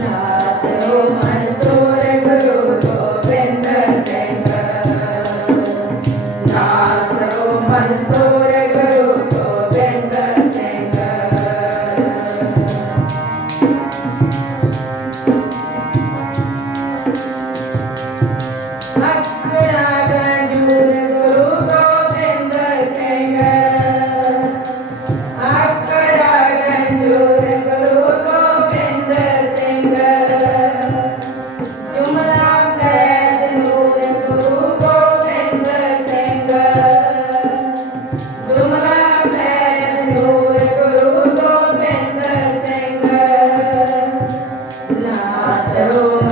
cantar. శాస్త్రరూప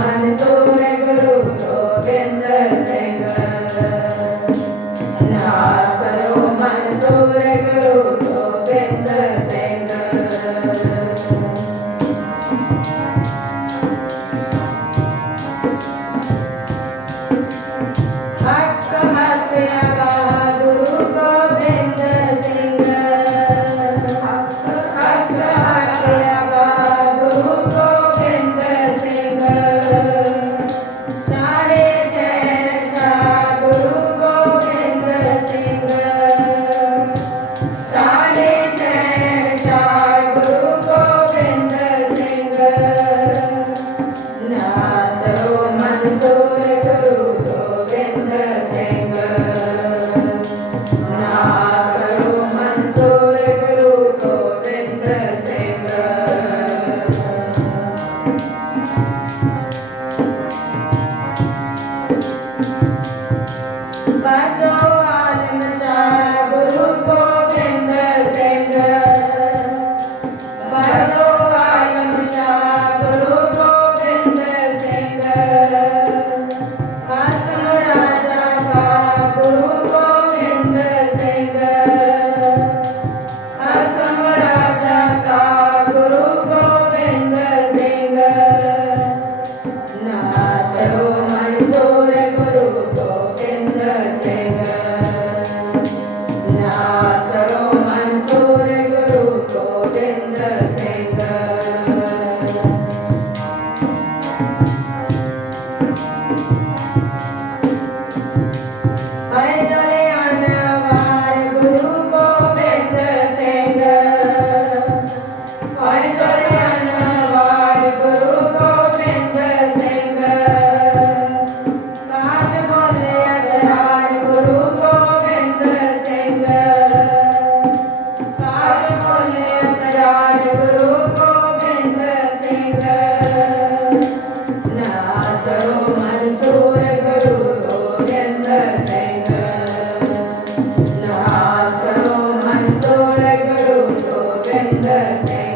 Send the